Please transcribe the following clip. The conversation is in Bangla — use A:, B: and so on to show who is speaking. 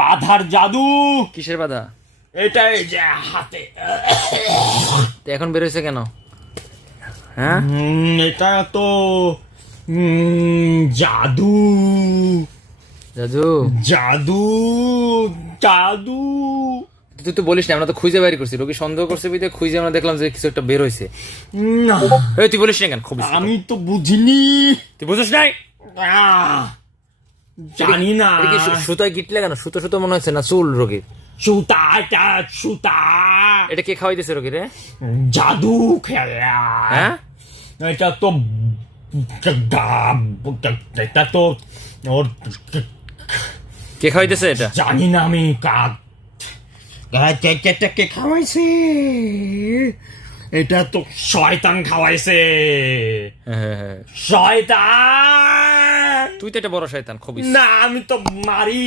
A: বাধার জাদু।
B: কিসের বাধা?
A: এটাই যে হাতে।
B: তো এখন বেরোইছে কেন? হ্যাঁ?
A: এটা তো জাদু।
B: জাদু?
A: জাদু জাদু।
B: তুই তো বলিস না আমরা তো খুঁজে বাইর করছি। রোগী সন্দেহ করছে বিদে খুঁজে আমরা দেখলাম যে কিছু একটা বের হয়েছে।
A: না,
B: তুই বলিস না কেন? খুব
A: আমি তো বুঝিনি।
B: তুই বুঝিস নাই?
A: জানি না।
B: এটা সুতায় গিটলে কেন? সুতো সুতো মনে হচ্ছে না? চুল রোগীর
A: সুতা এটা সুতা।
B: এটা কে খাওয়াইতেছে রোগী রে
A: জাদু খেলা।
B: হ্যাঁ?
A: এটা তো এটা তো ওর
B: কে খাওয়াইতেছে এটা?
A: জানি না আমি কাক কে খাওয়াইছে? এটা তো শয়তান খাওয়াইছে।
B: হ্যাঁ, হ্যাঁ, হ্যাঁ।
A: শয়তান!
B: তুই তো এটা বড় শয়তান খুবই
A: না আমি তো মারি